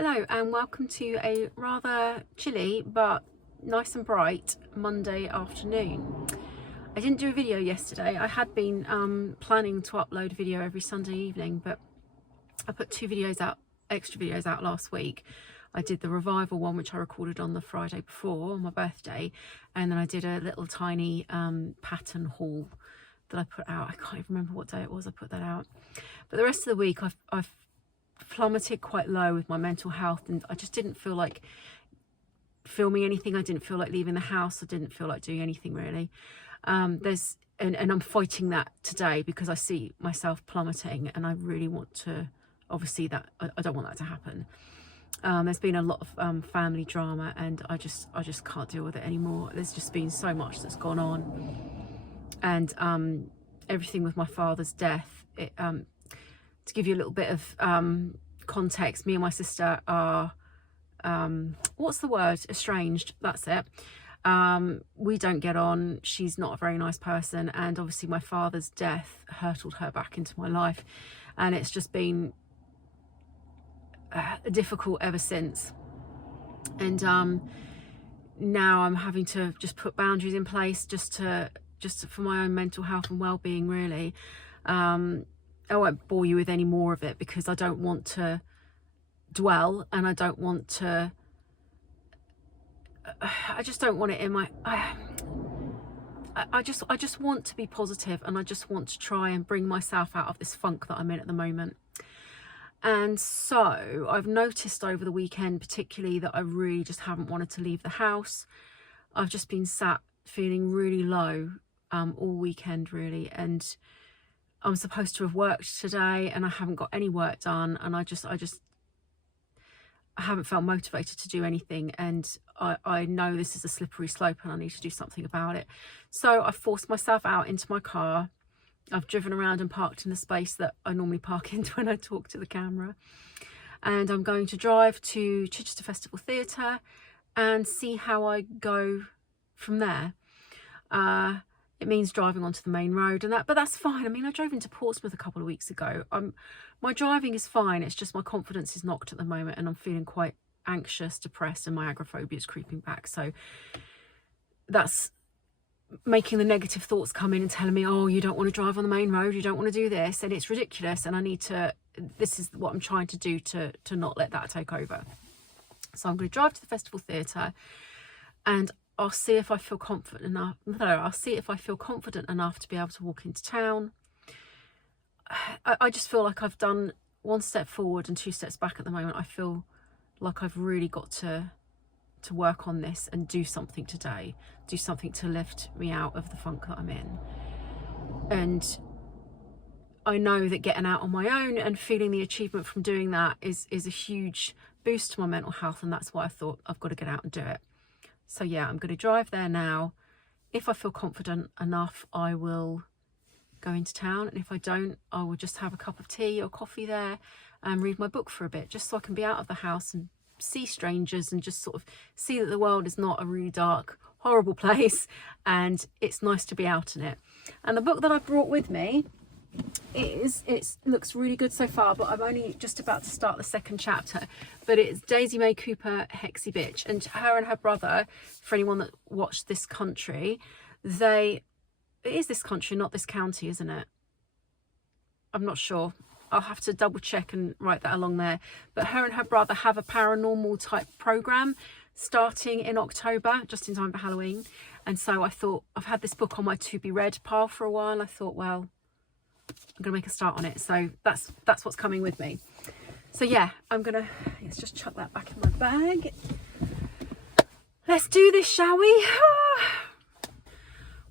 Hello and welcome to a rather chilly but nice and bright Monday afternoon. I didn't do a video yesterday. I had been planning to upload a video every Sunday evening, but I put extra videos out last week. I did the revival one, which I recorded on the Friday before on my birthday, and then I did a little tiny pattern haul that I put out. I can't even remember what day it was I put that out, but the rest of the week I've plummeted quite low with my mental health, and I just didn't feel like filming anything. I didn't feel like leaving the house. I didn't feel like doing anything really. And I'm fighting that today because I see myself plummeting, and I really want to, obviously, that I don't want that to happen. There's been a lot of family drama, and I just can't deal with it anymore. There's just been so much that's gone on, and everything with my father's death. To give you a little bit of context, me and my sister are what's the word, estranged, that's it. We don't get on. She's not a very nice person, and obviously my father's death hurtled her back into my life, and it's just been difficult ever since. And now I'm having to just put boundaries in place just for my own mental health and well-being, really. I won't bore you with any more of it because I don't want to dwell, and I don't want to, I just don't want it in my, I just want to be positive, and I just want to try and bring myself out of this funk that I'm in at the moment. And so I've noticed over the weekend particularly that I really just haven't wanted to leave the house. I've just been sat feeling really low all weekend really, and I'm supposed to have worked today and I haven't got any work done, and I haven't felt motivated to do anything, and I know this is a slippery slope and I need to do something about it. So I forced myself out into my car. I've driven around and parked in the space that I normally park into when I talk to the camera, and I'm going to drive to Chichester Festival Theatre and see how I go from there. It means driving onto the main road, but that's fine. I mean, I drove into Portsmouth a couple of weeks ago. My driving is fine. It's just my confidence is knocked at the moment, and I'm feeling quite anxious, depressed, and my agoraphobia is creeping back. So that's making the negative thoughts come in and telling me, oh, you don't want to drive on the main road, you don't want to do this, and it's ridiculous, and I need to, this is what I'm trying to do to not let that take over. So I'm going to drive to the Festival Theatre, and I'll see if I feel confident enough. I'll see if I feel confident enough to be able to walk into town. I just feel like I've done one step forward and two steps back at the moment. I feel like I've really got to work on this and do something today, do something to lift me out of the funk that I'm in. And I know that getting out on my own and feeling the achievement from doing that is a huge boost to my mental health, and that's why I thought I've got to get out and do it. So yeah, I'm going to drive there now. If I feel confident enough, I will go into town, and if I don't, I will just have a cup of tea or coffee there and read my book for a bit, just so I can be out of the house and see strangers and just sort of see that the world is not a really dark, horrible place, and it's nice to be out in it. And the book that I brought with me it looks really good so far, but I'm only just about to start the second chapter. But it's Daisy May Cooper, Hexy Bitch, and her brother, for anyone that watched This Country, it is This Country, not This County, isn't it? I'm not sure. I'll have to double check and write that along there. But her and her brother have a paranormal type program starting in October, just in time for Halloween. And so I thought, I've had this book on my to be read pile for a while, and I thought, well, I'm gonna make a start on it. So that's what's coming with me. So yeah, let's just chuck that back in my bag. Let's do this, shall we?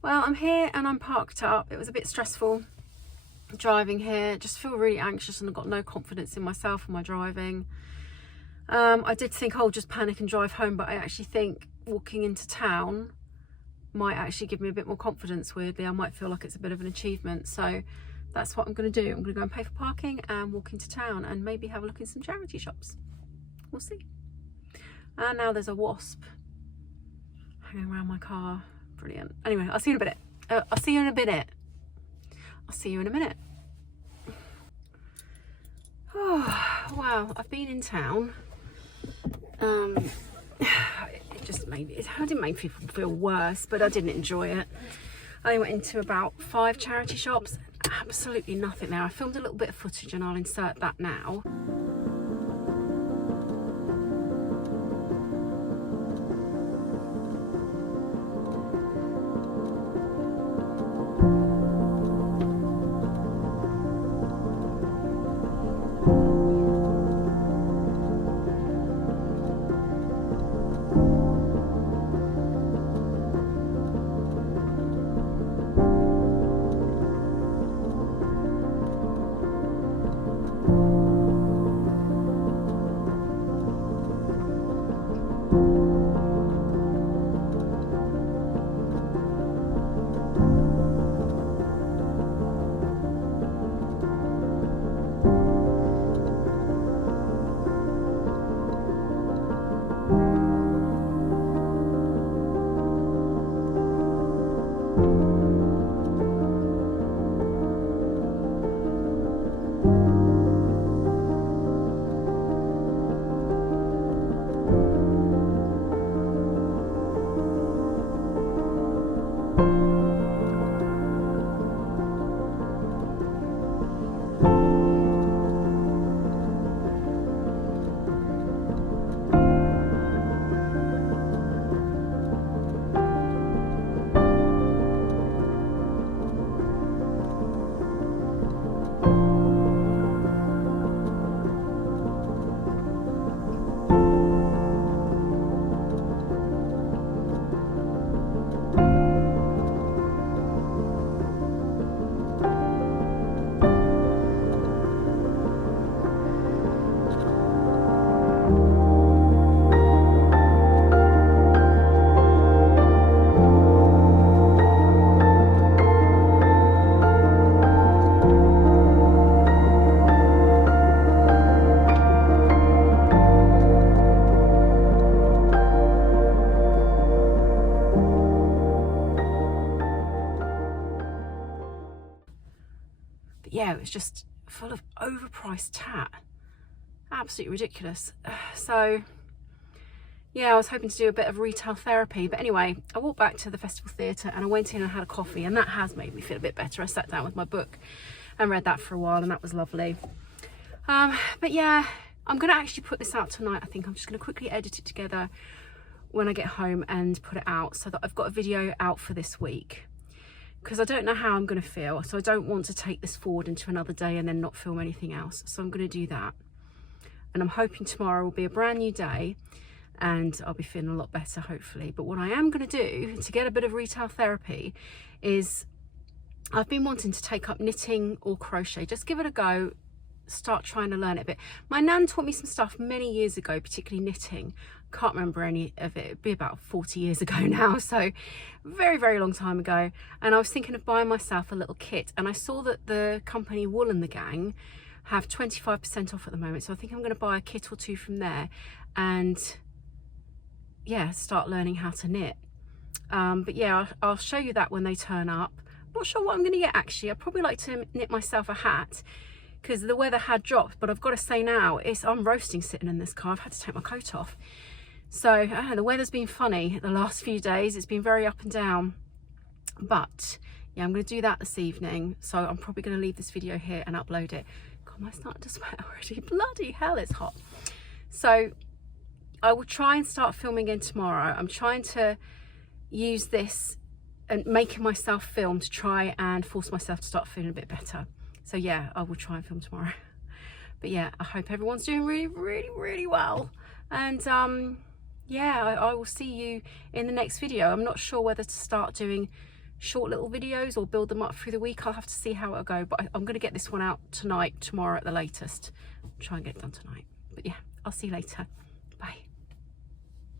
Well, I'm here and I'm parked up. It was a bit stressful driving here. Just feel really anxious, and I've got no confidence in myself and my driving. I did think I'll just panic and drive home, but I actually think walking into town might actually give me a bit more confidence. Weirdly, I might feel like it's a bit of an achievement. So that's what I'm going to do. I'm going to go and pay for parking and walk into town and maybe have a look in some charity shops. We'll see. And now there's a wasp hanging around my car. Brilliant. Anyway, I'll see you in a minute. I'll see you in a minute. Oh, wow. I've been in town It just made it didn't make people feel worse, but I didn't enjoy it. I went into about 5 charity shops, absolutely nothing there. I filmed a little bit of footage and I'll insert that now. But yeah, it was just full of overpriced tat. Absolutely ridiculous. So yeah, I was hoping to do a bit of retail therapy. But anyway, I walked back to the Festival Theatre and I went in and had a coffee, and that has made me feel a bit better. I sat down with my book and read that for a while, and that was lovely. But yeah, I'm going to actually put this out tonight. I think I'm just going to quickly edit it together when I get home and put it out, so that I've got a video out for this week. Because I don't know how I'm going to feel, so I don't want to take this forward into another day and then not film anything else. So I'm going to do that, and I'm hoping tomorrow will be a brand new day and I'll be feeling a lot better, hopefully. But what I am going to do to get a bit of retail therapy is, I've been wanting to take up knitting or crochet, just give it a go, start trying to learn it a bit. My nan taught me some stuff many years ago, particularly knitting. Can't remember any of it. It'd be about 40 years ago now, so very, very long time ago. And I was thinking of buying myself a little kit, and I saw that the company Wool and the Gang have 25% off at the moment, so I think I'm going to buy a kit or two from there and yeah, start learning how to knit. But yeah, I'll show you that when they turn up. Not sure what I'm going to get actually. I'd probably like to knit myself a hat, because the weather had dropped, but I've got to say now, I'm roasting sitting in this car. I've had to take my coat off. So I don't know, the weather's been funny the last few days. It's been very up and down. But yeah, I'm going to do that this evening. So I'm probably going to leave this video here and upload it. God, am I starting to sweat already? Bloody hell, it's hot. So I will try and start filming again tomorrow. I'm trying to use this and making myself film to try and force myself to start feeling a bit better. So yeah, I will try and film tomorrow. But yeah, I hope everyone's doing really, really, really well. And yeah, I will see you in the next video. I'm not sure whether to start doing short little videos or build them up through the week. I'll have to see how it'll go, but I'm going to get this one out tonight, tomorrow at the latest. Try and get it done tonight. But yeah, I'll see you later.